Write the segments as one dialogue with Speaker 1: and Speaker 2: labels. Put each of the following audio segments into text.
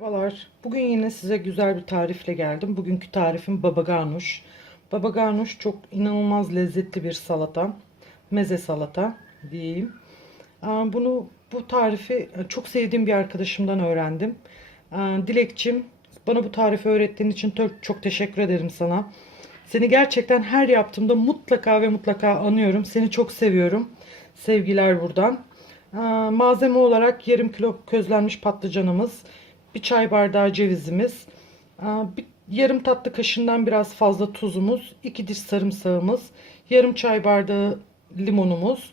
Speaker 1: Merhabalar. Bugün yine size güzel bir tarifle geldim. Bugünkü tarifim baba garnuş. Baba garnuş çok inanılmaz lezzetli bir salata. Meze salata diyeyim. Bunu bu tarifi çok sevdiğim bir arkadaşımdan öğrendim. Dilekçim bana bu tarifi öğrettiğin için çok, teşekkür ederim sana. Seni gerçekten her yaptığımda mutlaka ve mutlaka anıyorum. Seni çok seviyorum. Sevgiler buradan. Malzeme olarak yarım kilo közlenmiş patlıcanımız, bir çay bardağı cevizimiz, bir yarım tatlı kaşığından biraz fazla tuzumuz, iki diş sarımsağımız, yarım çay bardağı limonumuz,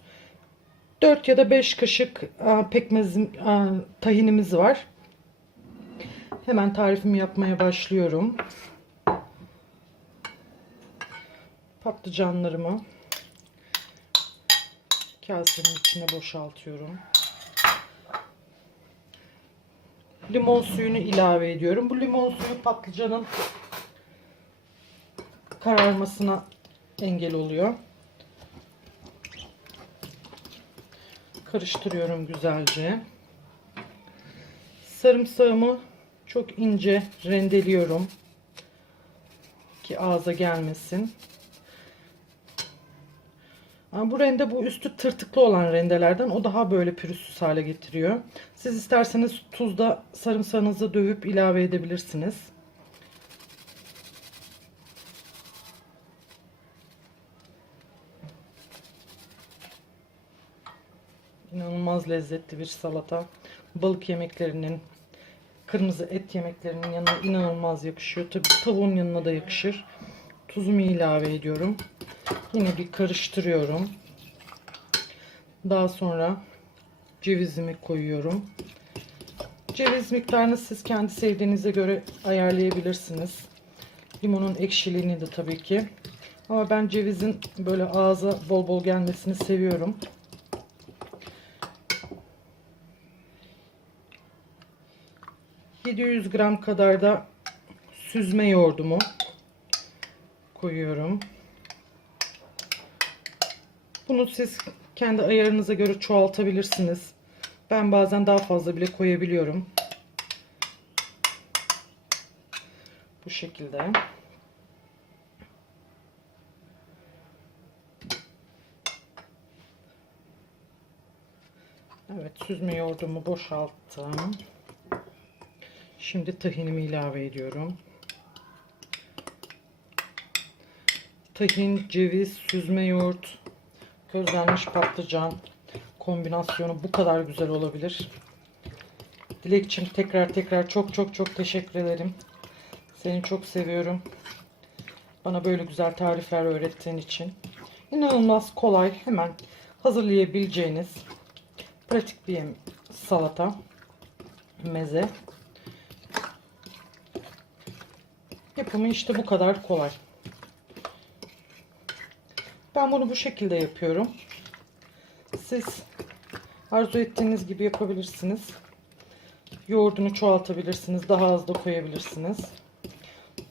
Speaker 1: 4 ya da 5 kaşık aa, tahinimiz var. Hemen tarifimi yapmaya başlıyorum. Patlıcanlarımı kasenin içine boşaltıyorum. Limon suyunu ilave ediyorum. Bu limon suyu patlıcanın kararmasına engel oluyor. Karıştırıyorum güzelce. Sarımsağımı çok ince rendeliyorum ki ağza gelmesin. Bu rende bu üstü tırtıklı olan rendelerden o daha böyle pürüzsüz hale getiriyor. Siz isterseniz tuzda sarımsağınızı dövüp ilave edebilirsiniz. İnanılmaz lezzetli bir salata. Balık yemeklerinin, kırmızı et yemeklerinin yanına inanılmaz yakışıyor. Tabii tavuğun yanına da yakışır. Tuzumu ilave ediyorum. Yine bir karıştırıyorum. Daha sonra cevizimi koyuyorum. Ceviz miktarını siz kendi sevdiğinize göre ayarlayabilirsiniz. Limonun ekşiliğini de tabii ki. Ama ben cevizin böyle ağza bol bol gelmesini seviyorum. ...700 gram kadar da süzme yoğurdumu koyuyorum. Bunu siz kendi ayarınıza göre çoğaltabilirsiniz. Ben bazen daha fazla bile koyabiliyorum. Bu şekilde. Evet süzme yoğurdumu boşalttım. Şimdi tahinimi ilave ediyorum. Tahin, ceviz, süzme yoğurt, közlenmiş patlıcan kombinasyonu bu kadar güzel olabilir. Dilekçim tekrar tekrar çok çok çok teşekkür ederim. Seni çok seviyorum. Bana böyle güzel tarifler öğrettiğin için. İnanılmaz kolay, hemen hazırlayabileceğiniz pratik bir salata, meze. Yapımı işte bu kadar kolay. Ben bunu bu şekilde yapıyorum. Siz arzu ettiğiniz gibi yapabilirsiniz. Yoğurdunu çoğaltabilirsiniz. Daha az da koyabilirsiniz.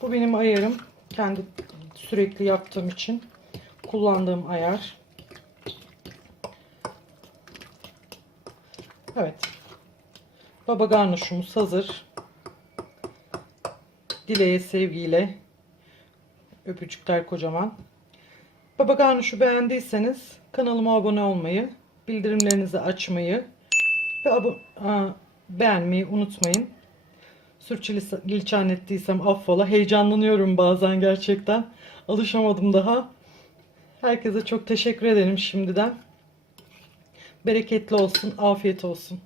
Speaker 1: Bu benim ayarım. Kendi sürekli yaptığım için kullandığım ayar. Evet. Baba garnuşumuz hazır. Dileğe sevgiyle öpücükler kocaman. Baba Garnuş'u beğendiyseniz kanalıma abone olmayı, bildirimlerinizi açmayı ve Aa, beğenmeyi unutmayın. Sürçülisan ettiysem affola. Heyecanlanıyorum bazen gerçekten. Alışamadım daha. Herkese çok teşekkür ederim şimdiden. Bereketli olsun, afiyet olsun.